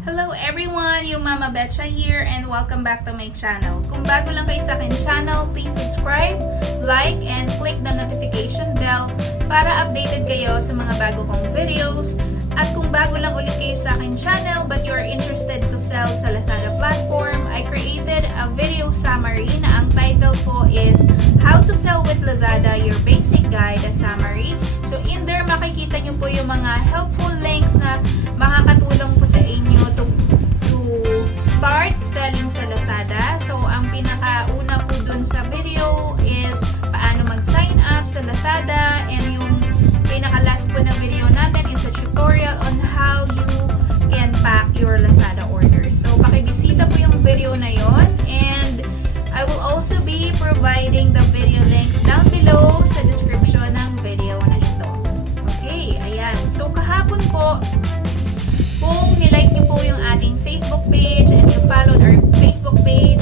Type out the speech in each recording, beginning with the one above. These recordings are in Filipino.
Hello everyone! Yung Mama Betcha here and welcome back to my channel. Kung bago lang kayo sa akin channel, please subscribe, like, and click the notification bell para updated kayo sa mga bago kong videos. At kung bago lang ulit kayo sa akin channel but you're interested to sell sa Lazada platform, I created a video summary na ang title po is How to Sell with Lazada, Your Basic Guide and Summary. So in there, makikita nyo po yung mga helpful links na makakatulong po sa inyo to start selling sa Lazada. So ang pinakauna po dun sa video is paano mag-sign up sa Lazada, and yung pinaka-last po na video natin is a tutorial on how you can pack your Lazada orders. So pakibisita po yung video na yon, and I will also be providing the video links down below sa description ng video na ito. Okay, ayan. So kahapon po, kung nilike niyo po yung ating Facebook page and you followed our Facebook page,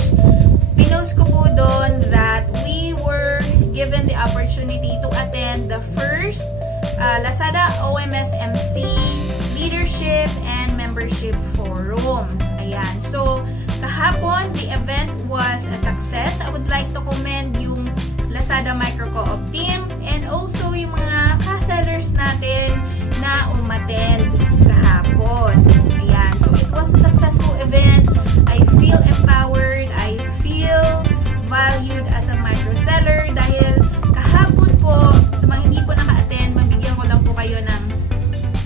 pinost ko po doon that we were given the opportunity to attend the first Lazada OMSMC Leadership and Membership Forum. Ayan. So, kahapon, the event was a success. I would like to commend yung Lazada Micro Co-op team and also yung mga ka-sellers natin na umattend kahapon. Ayan. So, it was a successful event. I feel empowered. I feel valued as a micro seller dahil kahapon po, sa mga hindi po naka-attend, mabigyan ko lang po kayo ng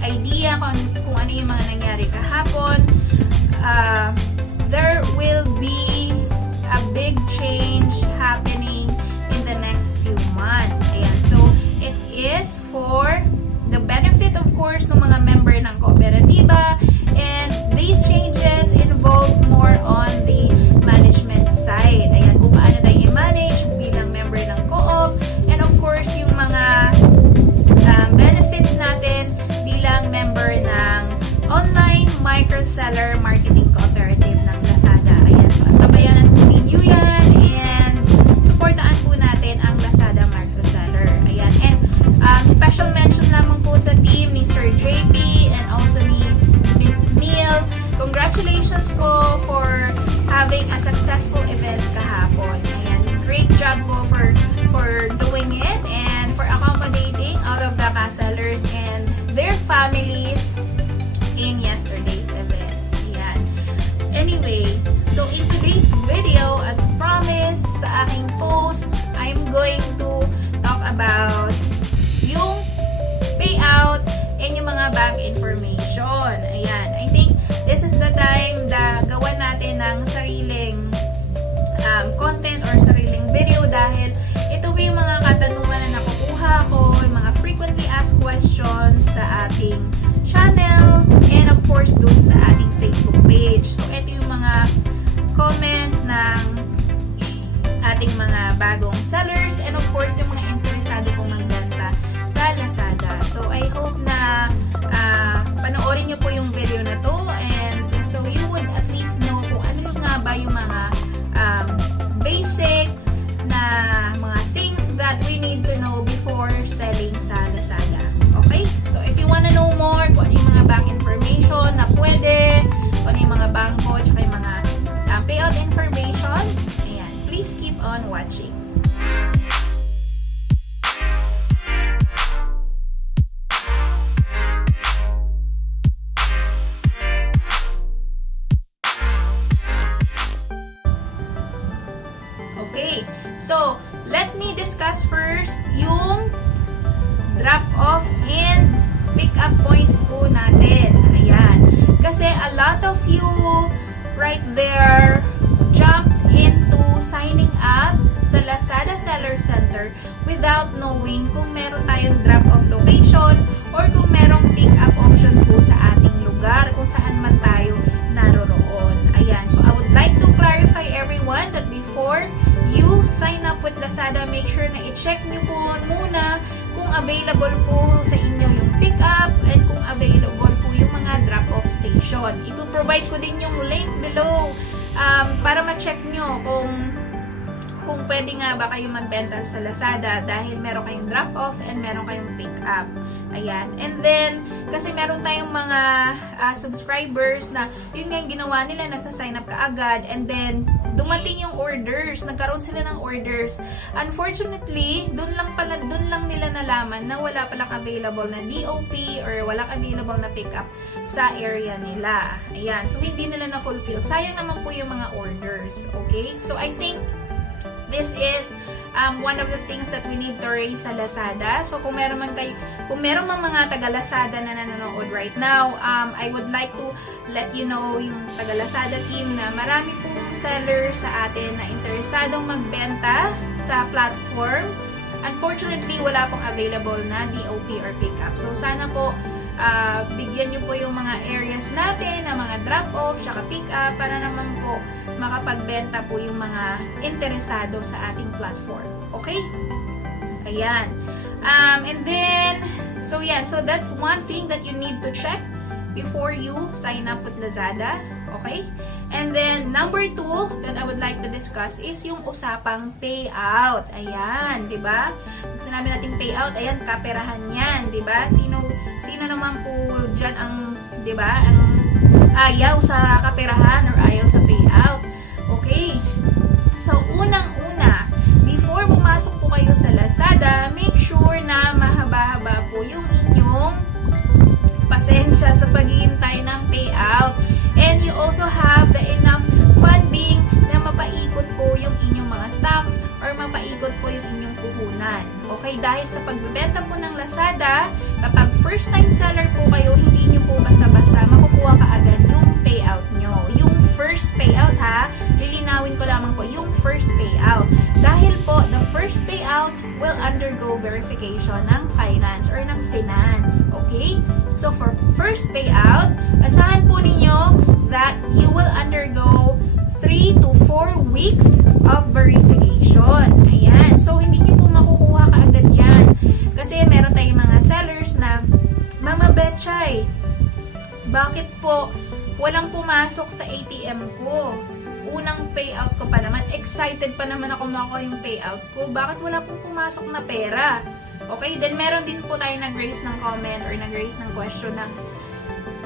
idea kung ano yung mga nangyari kahapon. There will be a big change happening in the next few months. Ayan. So, it is for the benefit, of course, ng mga member ng kooperatiba, and these changes involve more on the management side. Ayan, kung paano tayo i-manage bilang member ng co-op, and of course, yung mga benefits natin bilang member ng online micro-seller marketing cooperative ng Lazada. Ayan, so antabayanan po ninyo yan, and supportaan po natin ang Lazada micro-seller. Ayan, and special mention lamang po sa team ni Sir JP and also ni Miss Neil. Congratulations po for having a successful event kahapon. Ayan, great job po for doing it and for accommodating all of the ka-sellers and their families in yesterday's event. Ayan. Anyway, so in today's video, as promised sa aking post, I'm going to talk about yung payout and yung mga bank information. Ayan. I think this is the time na gawan natin ng sariling content or sariling video dahil ito yung mga katanungan na nakukuha ko, yung mga frequently asked questions sa ating channel and of course dun sa ating Facebook page. So ito yung mga comments ng ating mga bagong sellers and of course yung mga interesado pong magbenta sa Lazada. So I hope na panoorin nyo po yung video na to, and so you would at least know kung ano yung nga ba yung mga basic na mga things that we need to know before selling sa Lazada. Okay? So if you wanna know more kung ano yung mga bank information na pwede, kung ano yung mga Banko, tsaka yung mga payout information, ayan, please keep on watching. Okay, so let me discuss first yung drop-off and pick-up points po natin. Ayan. Kasi a lot of you right there jumped into signing up sa Lazada Seller Center without knowing kung meron tayong drop-off location or kung merong pick-up option po sa ating lugar kung saan man tayo naroroon. Ayan. So I would like to clarify everyone that before you sign up with Lazada, make sure na i-check nyo po muna kung available po sa inyo yung pick-up and kung available po yung mga drop-off station. Ipoprovide ko din yung link below para ma-check nyo kung kung pwede nga ba kayo magbenta sa Lazada dahil meron kayong drop-off and meron kayong pick-up. Ayan. And then, kasi meron tayong mga subscribers na yun nga yung ginawa nila, nagsa-sign up kaagad, and then dumating yung orders, nagkaroon sila ng orders. Unfortunately, doon lang nila nalaman na wala palang available na DOP or walang available na pick-up sa area nila. Ayan. So, hindi nila na-fulfill. Sayang naman po yung mga orders. Okay? So, I think this is one of the things that we need to raise sa Lazada. So, kung meron man mga taga-Lazada na nanonood right now, I would like to let you know yung taga-Lazada team na marami pong sellers sa atin na interesadong magbenta sa platform. Unfortunately, wala pong available na DOP or pickup. So, sana po bigyan nyo po yung mga areas natin na mga drop-off, saka pick-up, para naman po makapagbenta po yung mga interesado sa ating platform. Okay? Ayan. And then, so that's one thing that you need to check before you sign up with Lazada. Okay? And then, number 2 that I would like to discuss is yung usapang payout. Ayan, di ba? Pag sinabi natin payout, ayan, kaperahan yan, di ba? Sino naman po dyan ang, di ba, ang ayaw sa kaperahan or ayaw sa payout? Okay? So, unang-una, before pumasok po kayo sa Lazada, make sure na mahaba-haba po yung inyong pasensya sa paghihintay ng payout. And you also have the enough funding na mapaikot po yung inyong mga stocks or mapaikot po yung inyong puhunan. Okay? Dahil sa pagbebenta po ng Lazada, kapag first time seller po kayo, hindi nyo po basta-basta makukuha kaagad yung payout nyo. Yung first payout ha, lilinawin ko lamang po yung first payout. Dahil po, the first payout will undergo verification ng finance or ng finance. Okay? So, for first payout, asahan po ninyo that you will undergo 3 to 4 weeks of verification. Ayan. So, hindi nyo po makukuha kaagad yan. Kasi meron tayong mga sellers na, Mama Betchay, bakit po walang pumasok sa ATM ko? Unang payout ko pa naman. Excited pa naman ako makuha yung payout ko. Bakit wala pong pumasok na pera? Okay? Then, meron din po tayo nag-raise ng comment or nag-raise ng question na,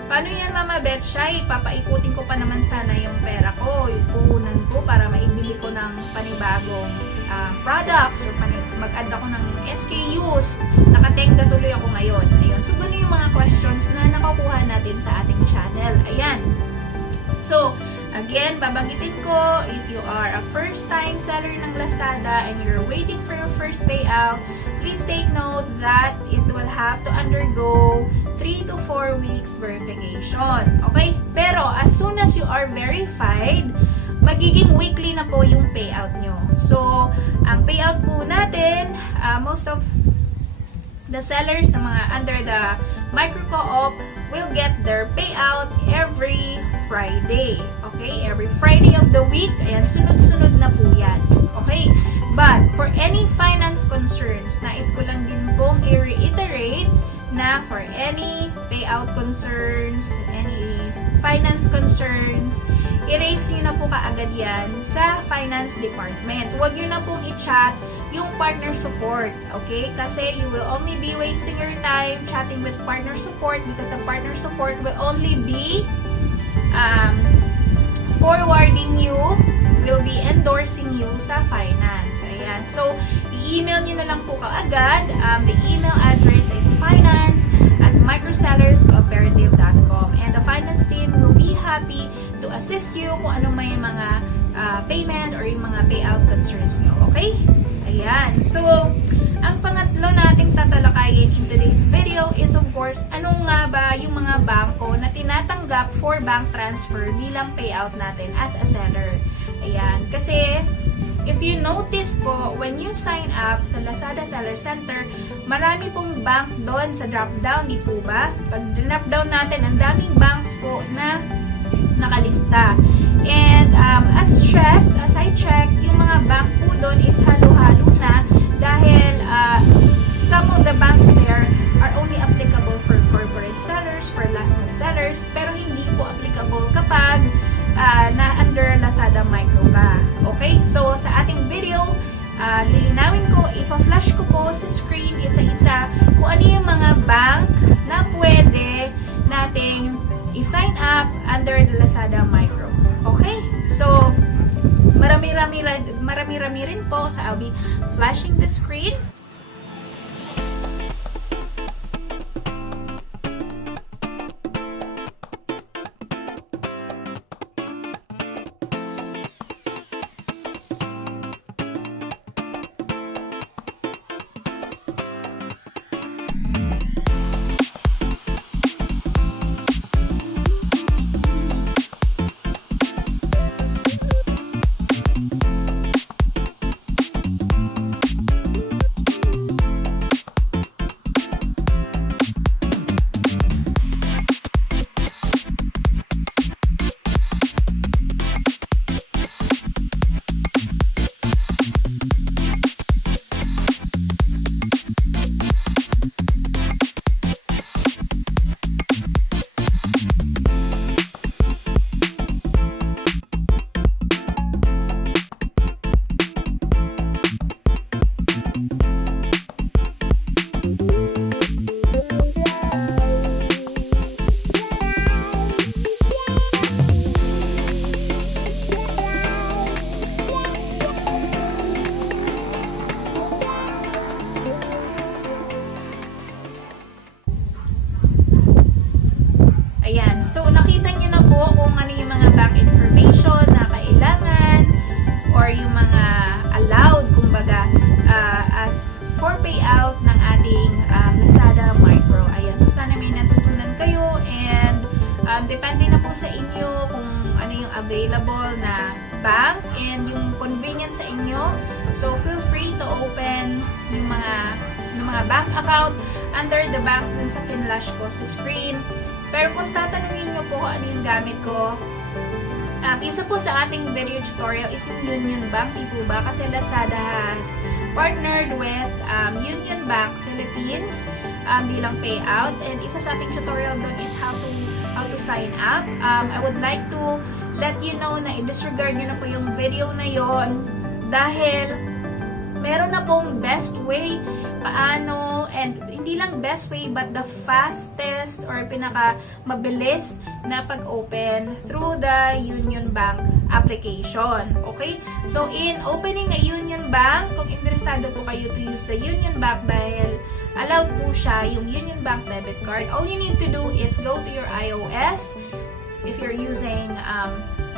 paano yan, Mama Betchay? Papaikutin ko pa naman sana yung pera ko, yung puhunan ko para maibili ko ng panibagong products or mag-add ako ng SKUs. Nakatenga tuloy ako ngayon. Ayun. So, ganun yung mga questions na nakukuha natin sa ating channel. Ayan. So, again, babanggitin ko, if you are a first-time seller ng Lazada and you're waiting for your first payout, please take note that it will have to undergo 3 to 4 weeks verification. Okay? Pero, as soon as you are verified, magiging weekly na po yung payout nyo. So, ang payout po natin, most of the sellers na mga under the micro co-op will get their payout every Friday. Okay? Every Friday of the week. Ayan, sunod-sunod na po yan. Okay? But, for any finance concerns, nais ko lang din pong i-reiterate na for any payout concerns, any finance concerns, i-raise nyo na po kaagad yan sa finance department. Huwag nyo na pong i-chat yung partner support, okay? Kasi you will only be wasting your time chatting with partner support because the partner support will only be forwarding you, will be endorsing you sa finance. Ayan. So, i-email nyo na lang po kaagad. The email address is finance@microsellerscooperative.com, and the finance team will be happy to assist you kung ano may mga payment or yung mga payout concerns nyo. Okay? Ayan. So, ang pangatlo nating tatalakayin in today's video is of course, ano nga ba yung mga bangko na tinatanggap for bank transfer bilang payout natin as a seller. Ayan. Kasi, if you notice po, when you sign up sa Lazada Seller Center, marami pong bank doon sa drop-down, di po ba? Pag drop-down natin, ang daming banks po na nakalista. And as I check, yung mga bank po doon is halo-halo na dahil some of the banks there are only applicable for corporate sellers, for last-mile sellers, pero hindi po applicable kapag na under LAZADA Micro ka. Okay? So, sa ating video, lilinawin ko, ipa-flash ko po sa screen isa-isa kung ano yung mga bank na pwede nating i-sign up under the LAZADA Micro. Okay? So, marami-rami rin po. So, I'll be flashing the screen. Ayan. So, nakita niyo na po kung ano yung mga bank information na kailangan or yung mga allowed, kumbaga, as for payout ng ating LAZADA Micro. Ayan. So, sana may natutunan kayo and depende na po sa inyo kung ano yung available na bank and yung convenience sa inyo. So, feel free to open yung mga bank account under the banks dun sa pinlash ko sa screen. Pero kung tatanungin nyo po kung ano yung gamit ko, isa po sa ating video tutorial is yung Union Bank, di po ba? Kasi LAZADA has partnered with Union Bank Philippines bilang payout. And isa sa ating tutorial doon is how to sign up. I would like to let you know na i-disregard nyo na po yung video na yon dahil meron na pong best way paano, and hindi lang best way but the fastest or pinaka mabilis na pag-open through the Union Bank application. Okay? So, in opening a Union Bank, kung interesado po kayo to use the Union Bank dahil allowed po siya yung Union Bank debit card, all you need to do is go to your iOS if you're using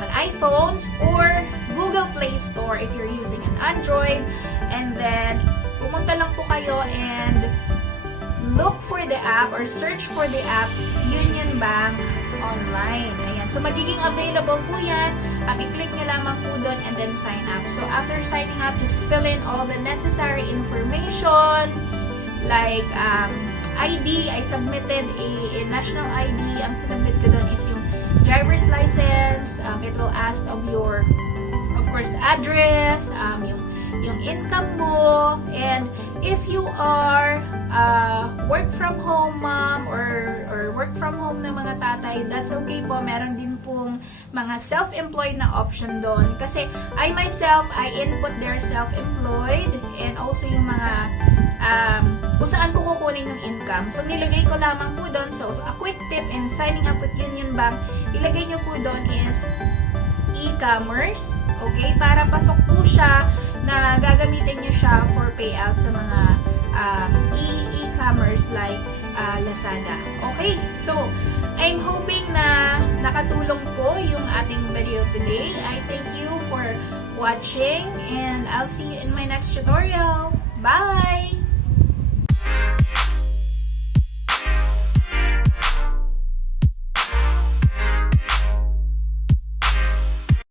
an iPhone or Google Play Store if you're using an Android, and then pumunta lang po kayo and look for the app or search for the app Union Bank online. Ayan. So, magiging available po yan. I-click nyo lamang po doon and then sign up. So, after signing up, just fill in all the necessary information like ID. I submitted a national ID. Ang sinubmit ko doon is yung driver's license. It will ask of your, of course, address, yung income mo, and if you are work from home mom or work from home na mga tatay, that's okay po. Meron din pong mga self-employed na option doon. Kasi I myself, I input their self-employed and also yung mga kung saan ko kukunin yung income. So, nilagay ko lamang po doon. So, a quick tip in signing up with Union Bank, ilagay nyo po doon is e-commerce. Okay? Para pasok po siya na gagamitin nyo siya for payout sa mga e-commerce like LAZADA. Okay? So, I'm hoping na nakatulong po yung ating video today. I thank you for watching and I'll see you in my next tutorial. Bye!